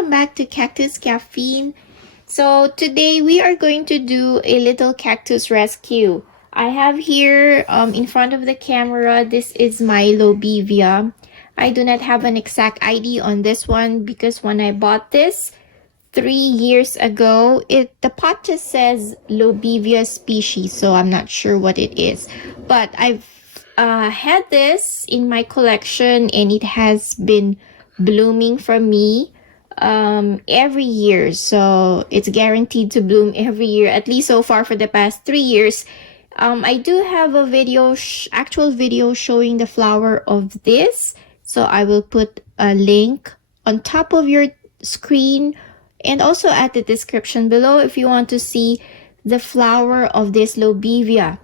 welcome back to Cactus Caffeine. So today we are going to do a little cactus rescue. I have here in front of the camera, this is my Lobivia. I do not have an exact ID on this one because when I bought this 3 years ago, the pot just says Lobivia species, so I'm not sure what it is. But I've had this in my collection and it has been blooming for me every year, so it's guaranteed to bloom every year, at least so far for the past 3 years. I do have a video, actual video showing the flower of this, so I will put a link on top of your screen and also at the description below if you want to see the flower of this Lobivia.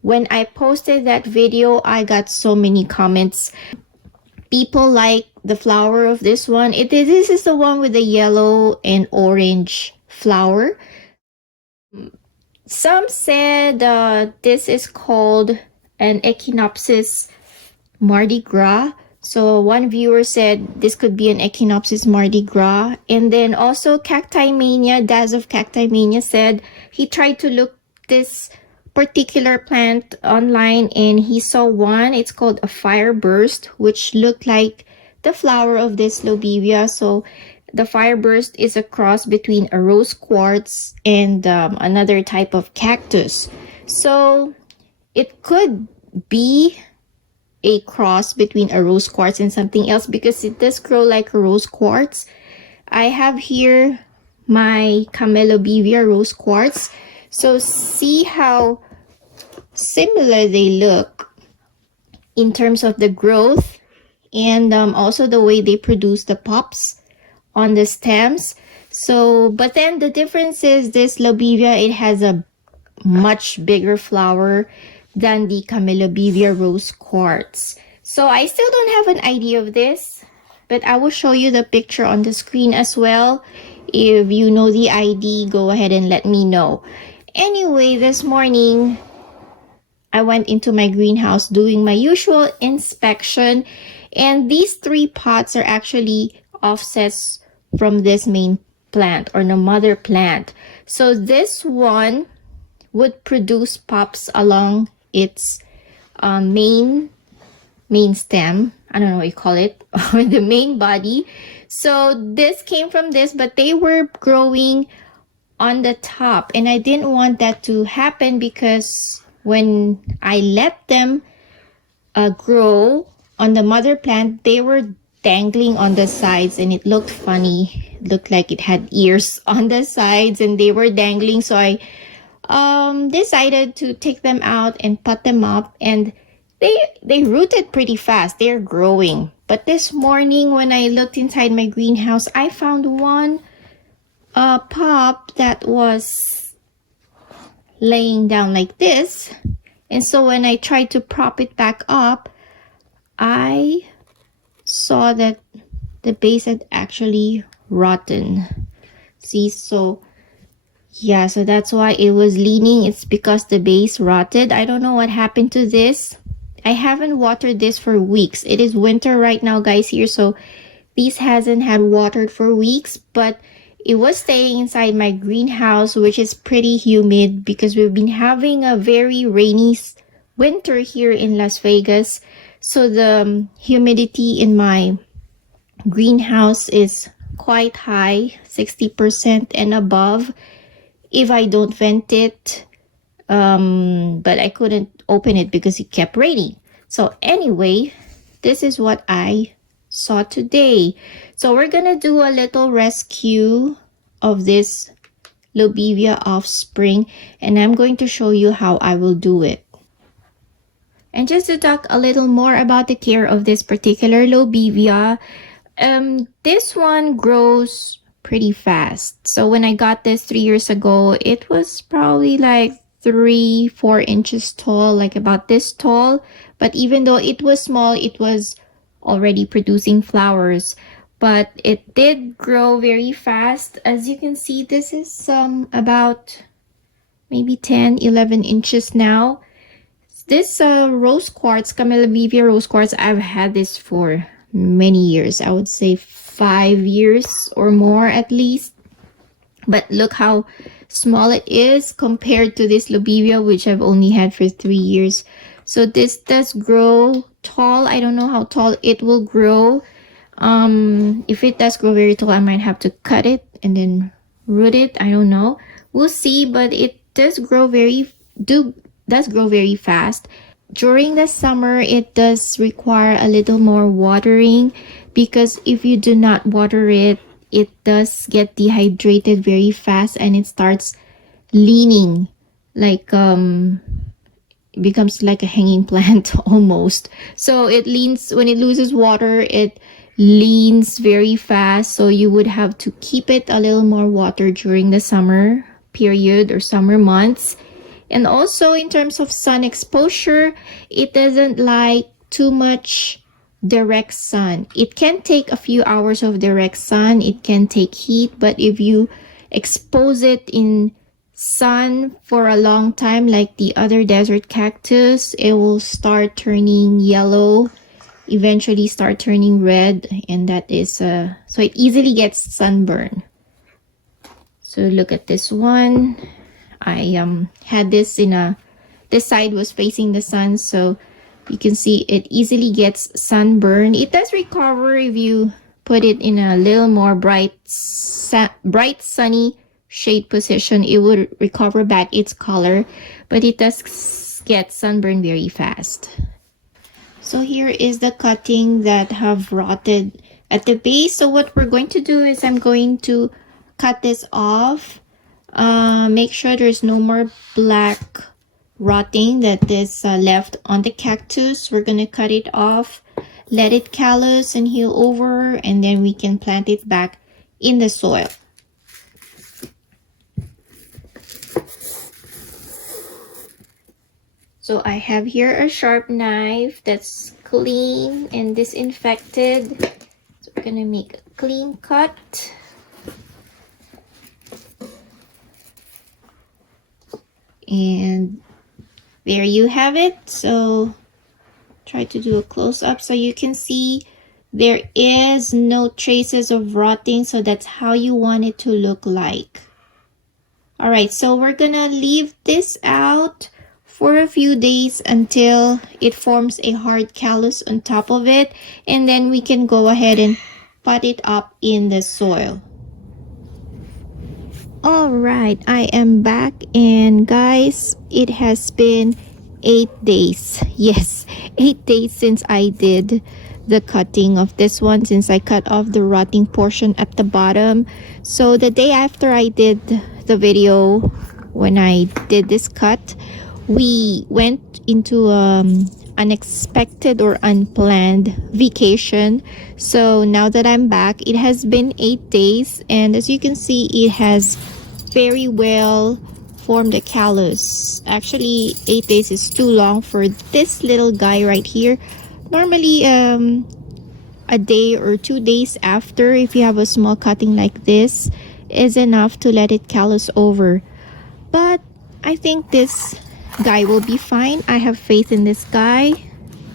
When I posted that video, I got so many comments. People like the flower of this one. This is the one with the yellow and orange flower. Some said this is called an Echinopsis Mardi Gras. So one viewer said this could be an Echinopsis Mardi Gras. And then also Cacti Mania, Daz of Cacti Mania said he tried to look this particular plant online and he saw one. It's called a Fireburst, which looked like the flower of this Lobivia. So the Fireburst is a cross between a rose quartz and another type of cactus. So it could be a cross between a rose quartz and something else because it does grow like a rose quartz. I have here my Camelobivia rose quartz. So see how similar they look in terms of the growth and also the way they produce the pups on the stems. So, but then the difference is this Lobivia, it has a much bigger flower than the Camelobivia rose quartz. So I still don't have an idea of this, but I will show you the picture on the screen as well. If you know the ID, go ahead and let me know. Anyway, this morning I went into my greenhouse doing my usual inspection, and these 3 pots are actually offsets from this main plant or the mother plant. So this one would produce pups along its main stem. I don't know what you call it, or the main body. So this came from this, but they were growing on the top, and I didn't want that to happen because when I let them grow on the mother plant, they were dangling on the sides and it looked funny. It looked like it had ears on the sides and they were dangling. So I decided to take them out and pot them up, and they rooted pretty fast. They're growing. But this morning when I looked inside my greenhouse, I found one pup that was laying down like this, and so when I tried to prop it back up, I saw that the base had actually rotten. See, so yeah, so that's why it was leaning. It's because the base rotted. I don't know what happened to this. I haven't watered this for weeks. It is winter right now, guys, here, so this hasn't had watered for weeks, but it was staying inside my greenhouse, which is pretty humid because we've been having a very rainy winter here in Las Vegas. So the humidity in my greenhouse is quite high, 60% and above if I don't vent it. But I couldn't open it because it kept raining. So anyway, this is what I saw today. So we're gonna do a little rescue of this Lobivia offspring, and I'm going to show you how I will do it. And just to talk a little more about the care of this particular Lobivia, this one grows pretty fast. So when I got this 3 years ago, it was probably like 3-4 inches tall, like about this tall. But even though it was small, it was already producing flowers, but it did grow very fast. As you can see, this is about maybe 10-11 inches now. This rose quartz, Camelobivia rose quartz, I've had this for many years. I would say 5 years or more at least. But look how small it is compared to this Lobivia, which I've only had for 3 years. So this does grow tall. I don't know how tall it will grow. If it does grow very tall, I might have to cut it and then root it. I don't know. We'll see, but it does grow very fast. During the summer, it does require a little more watering, because if you do not water it, it does get dehydrated very fast and it starts leaning like it becomes like a hanging plant almost. So it leans, when it loses water, it leans very fast. So you would have to keep it a little more water during the summer period or summer months. And also in terms of sun exposure, it doesn't like too much direct sun. It can take a few hours of direct sun. It can take heat, but if you expose it in sun for a long time, like the other desert cactus, it will start turning yellow, eventually start turning red, and that is so it easily gets sunburn. So look at this one. I had this this side was facing the sun, so you can see it easily gets sunburn. It does recover if you put it in a little more bright sunny shade position. It would recover back its color, but it does get sunburned very fast. So here is the cutting that have rotted at the base. So what we're going to do is I'm going to cut this off. Make sure there's no more black rotting that is left on the cactus. We're gonna cut it off, let it callus and heal over, and then we can plant it back in the soil. So I have here a sharp knife that's clean and disinfected. So we're gonna make a clean cut. And there you have it. So try to do a close-up so you can see there is no traces of rotting. So that's how you want it to look like. All right, so we're gonna leave this out for a few days until it forms a hard callus on top of it, and then we can go ahead and pot it up in the soil. All right, I am back, and guys, it has been 8 days. Yes, 8 days since I did the cutting of this one, since I cut off the rotting portion at the bottom. So the day after I did the video, when I did this cut, we went into unexpected or unplanned vacation. So now that I'm back, it has been 8 days, and as you can see, it has very well formed a callus. Actually, 8 days is too long for this little guy right here. Normally a day or 2 days after, if you have a small cutting like this, is enough to let it callus over. But I think this guy will be fine. I have faith in this guy.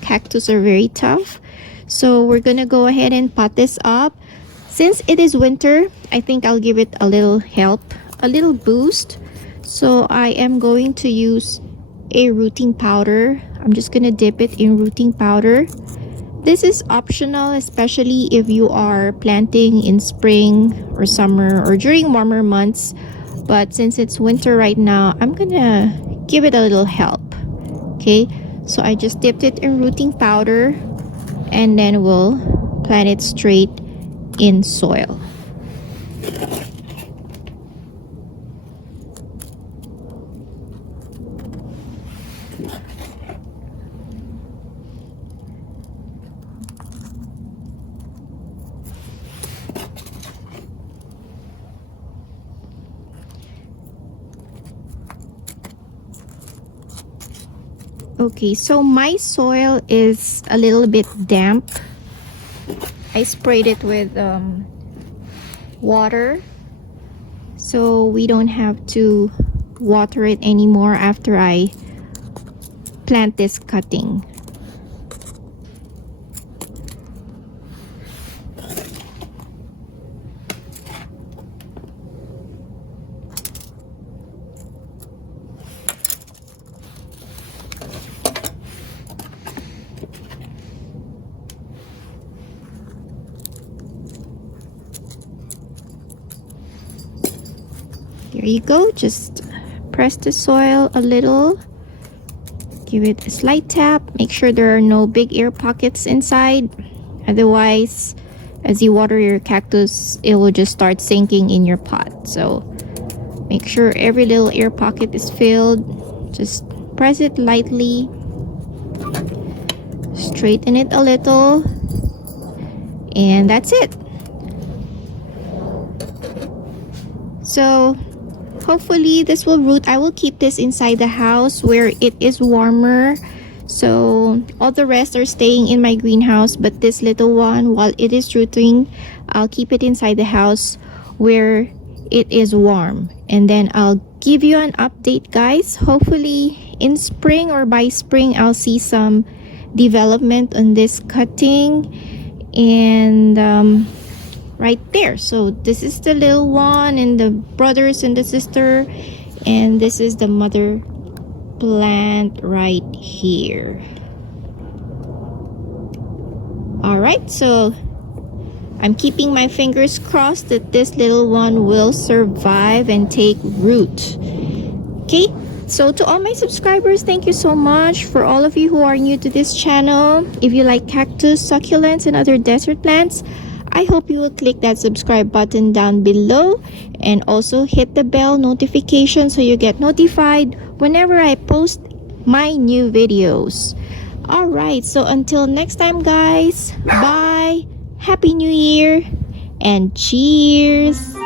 Cactus are very tough. So we're gonna go ahead and pot this up. Since it is winter, I think I'll give it a little help, a little boost. So I am going to use a rooting powder. I'm just gonna dip it in rooting powder. This is optional, especially if you are planting in spring or summer or during warmer months. But since it's winter right now, I'm gonna give it a little help. Okay, so I just dipped it in rooting powder, and then we'll plant it straight in soil. Okay, so my soil is a little bit damp. I sprayed it with water, so we don't have to water it anymore after I plant this cutting. There you go. Just press the soil a little. Give it a slight tap. Make sure there are no big air pockets inside. Otherwise, as you water your cactus, it will just start sinking in your pot. So make sure every little air pocket is filled. Just press it lightly. Straighten it a little. And that's it. So hopefully this will root. I will keep this inside the house where it is warmer. So all the rest are staying in my greenhouse, but this little one, while it is rooting, I'll keep it inside the house where it is warm. And then I'll give you an update, guys. Hopefully in spring or by spring, I'll see some development on this cutting. And right there, so this is the little one and the brothers and the sister, and this is the mother plant right here. All right, so I'm keeping my fingers crossed that this little one will survive and take root. Okay, so to all my subscribers, thank you so much. For all of you who are new to this channel, if you like cactus, succulents, and other desert plants, I hope you will click that subscribe button down below and also hit the bell notification so you get notified whenever I post my new videos. Alright, so until next time, guys, bye, Happy New Year, and cheers!